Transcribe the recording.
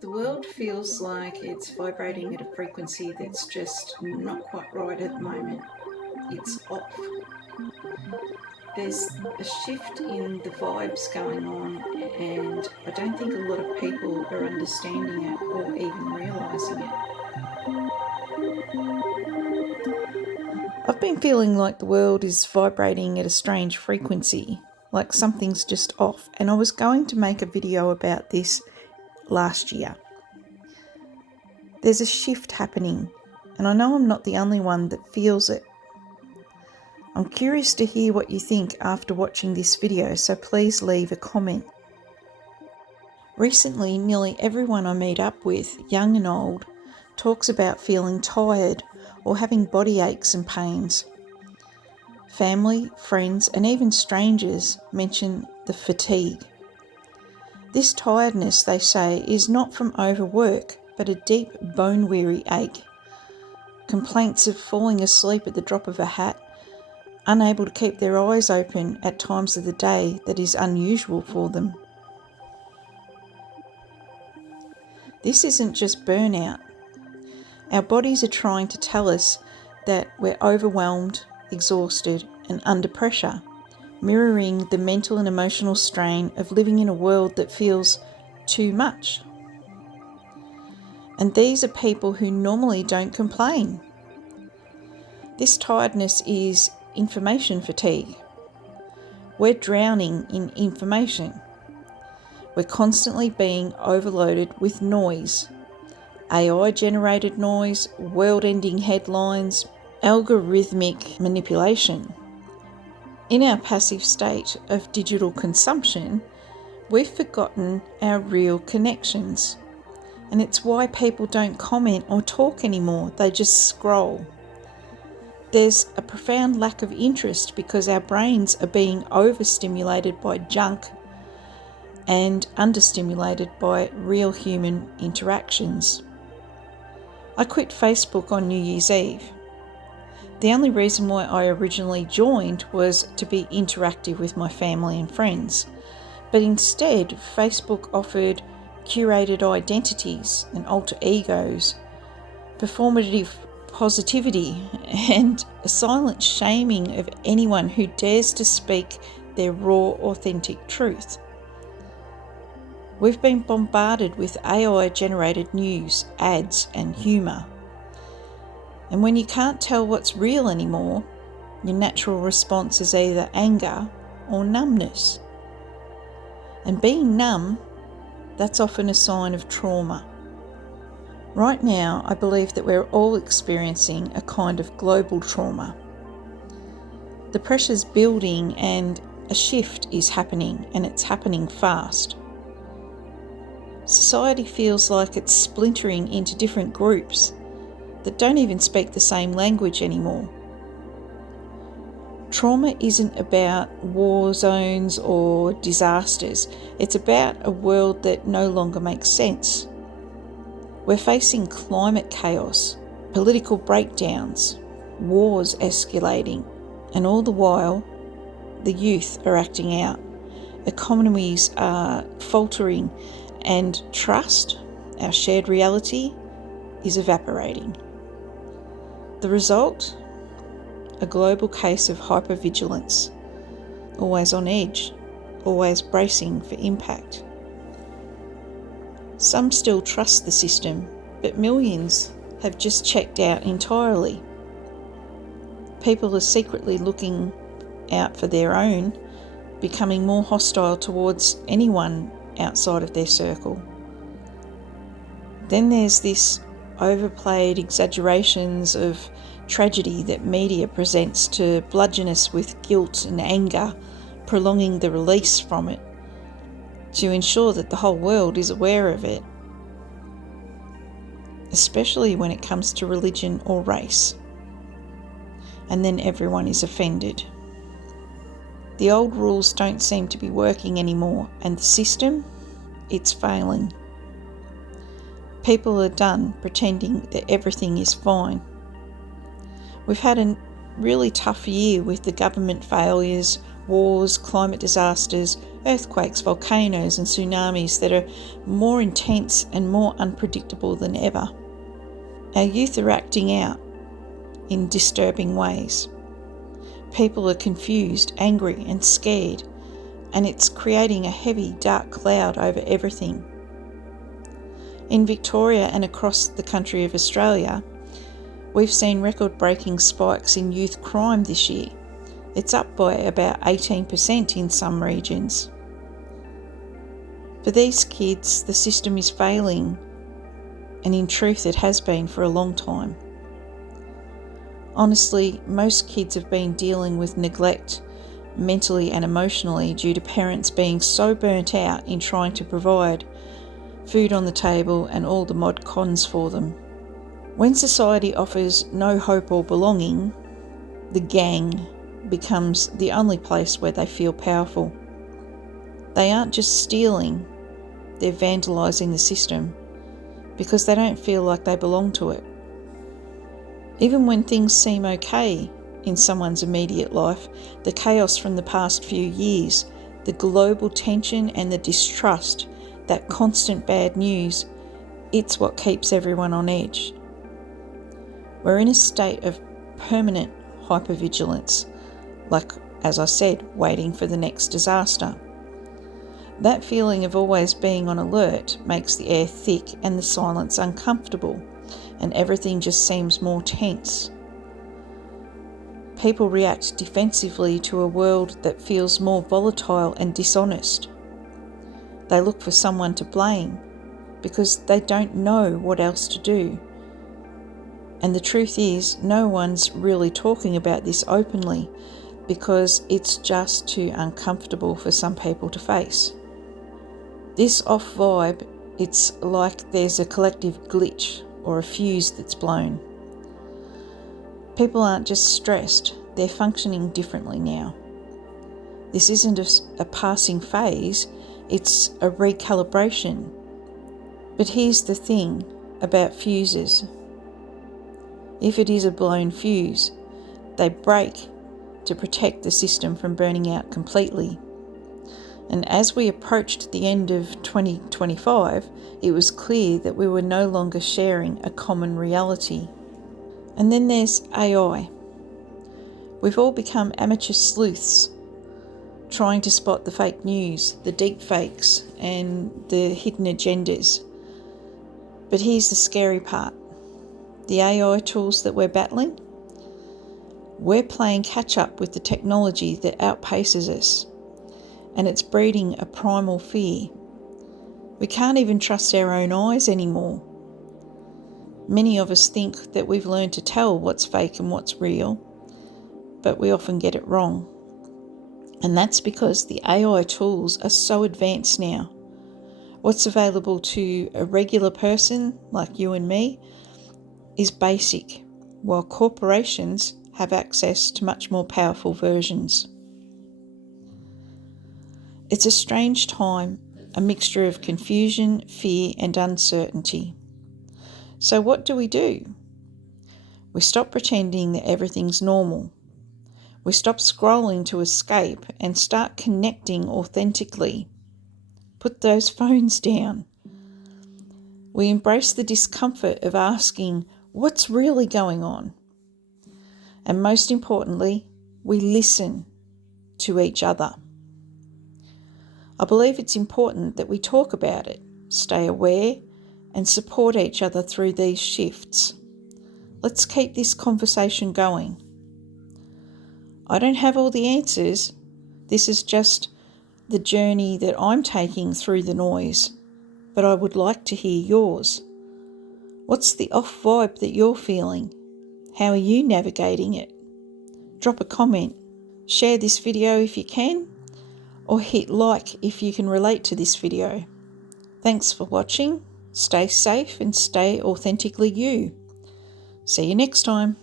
The world feels like it's vibrating at a frequency that's just not quite right at the moment. It's off. There's a shift in the vibes going on, and I don't think a lot of people are understanding it or even realising it. I've been feeling like the world is vibrating at a strange frequency, like something's just off, and I was going to make a video about this last year. There's a shift happening, and I know I'm not the only one that feels it. I'm curious to hear what you think after watching this video, so please leave a comment. Recently, nearly everyone I meet up with, young and old, talks about feeling tired or having body aches and pains. Family, friends, and even strangers mention the fatigue. This tiredness, they say, is not from overwork, but a deep bone-weary ache. Complaints of falling asleep at the drop of a hat, unable to keep their eyes open at times of the day that is unusual for them. This isn't just burnout. Our bodies are trying to tell us that we're overwhelmed, exhausted, and under pressure, mirroring the mental and emotional strain of living in a world that feels too much. And these are people who normally don't complain. This tiredness is information fatigue. We're drowning in information. We're constantly being overloaded with noise. AI-generated noise, world-ending headlines, algorithmic manipulation. In our passive state of digital consumption, we've forgotten our real connections. And it's why people don't comment or talk anymore, they just scroll. There's a profound lack of interest because our brains are being overstimulated by junk and understimulated by real human interactions. I quit Facebook on New Year's Eve. The only reason why I originally joined was to be interactive with my family and friends. But instead, Facebook offered curated identities and alter egos, performative positivity, and a silent shaming of anyone who dares to speak their raw, authentic truth. We've been bombarded with AI-generated news, ads, and humour. And when you can't tell what's real anymore, your natural response is either anger or numbness. And being numb, that's often a sign of trauma. Right now, I believe that we're all experiencing a kind of global trauma. The pressure's building and a shift is happening, and it's happening fast. Society feels like it's splintering into different groups that don't even speak the same language anymore. Trauma isn't about war zones or disasters. It's about a world that no longer makes sense. We're facing climate chaos, political breakdowns, wars escalating, and all the while, the youth are acting out. Economies are faltering, and trust, our shared reality, is evaporating. The result? A global case of hypervigilance, always on edge, always bracing for impact. Some still trust the system, but millions have just checked out entirely. People are secretly looking out for their own, becoming more hostile towards anyone outside of their circle. Then there's this overplayed exaggerations of tragedy that media presents to bludgeon us with guilt and anger, prolonging the release from it, to ensure that the whole world is aware of it, especially when it comes to religion or race. And then everyone is offended. The old rules don't seem to be working anymore, and the system, it's failing. People are done pretending that everything is fine. We've had really tough year with the government failures, wars, climate disasters, earthquakes, volcanoes and tsunamis that are more intense and more unpredictable than ever. Our youth are acting out in disturbing ways. People are confused, angry and scared, and it's creating a heavy, dark cloud over everything. In Victoria and across the country of Australia, we've seen record-breaking spikes in youth crime this year. It's up by about 18% in some regions. For these kids, the system is failing, and in truth it has been for a long time. Honestly, most kids have been dealing with neglect mentally and emotionally due to parents being so burnt out in trying to provide food on the table and all the mod cons for them. When society offers no hope or belonging, the gang becomes the only place where they feel powerful. They aren't just stealing, they're vandalising the system because they don't feel like they belong to it. Even when things seem okay in someone's immediate life, the chaos from the past few years, the global tension and the distrust, that constant bad news, it's what keeps everyone on edge. We're in a state of permanent hypervigilance, like, as I said, waiting for the next disaster. That feeling of always being on alert makes the air thick and the silence uncomfortable, and everything just seems more tense. People react defensively to a world that feels more volatile and dishonest. They look for someone to blame because they don't know what else to do. And the truth is, no one's really talking about this openly because it's just too uncomfortable for some people to face. This off vibe, it's like there's a collective glitch or a fuse that's blown. People aren't just stressed, they're functioning differently now. This isn't a passing phase, it's a recalibration. But here's the thing about fuses. If it is a blown fuse, they break to protect the system from burning out completely. And as we approached the end of 2025, it was clear that we were no longer sharing a common reality. And then there's AI. We've all become amateur sleuths, trying to spot the fake news, the deep fakes, and the hidden agendas. But here's the scary part. The AI tools that we're battling, we're playing catch up with the technology that outpaces us, and it's breeding a primal fear. We can't even trust our own eyes anymore. Many of us think that we've learned to tell what's fake and what's real, but we often get it wrong. And that's because the AI tools are so advanced now. What's available to a regular person like you and me is basic, while corporations have access to much more powerful versions. It's a strange time, a mixture of confusion, fear and uncertainty. So what do? We stop pretending that everything's normal. We stop scrolling to escape and start connecting authentically. Put those phones down. We embrace the discomfort of asking, what's really going on? And most importantly, we listen to each other. I believe it's important that we talk about it, stay aware, and support each other through these shifts. Let's keep this conversation going. I don't have all the answers. This is just the journey that I'm taking through the noise, but I would like to hear yours. What's the off vibe that you're feeling? How are you navigating it? Drop a comment. Share this video if you can, or hit like if you can relate to this video. Thanks for watching. Stay safe and stay authentically you. See you next time.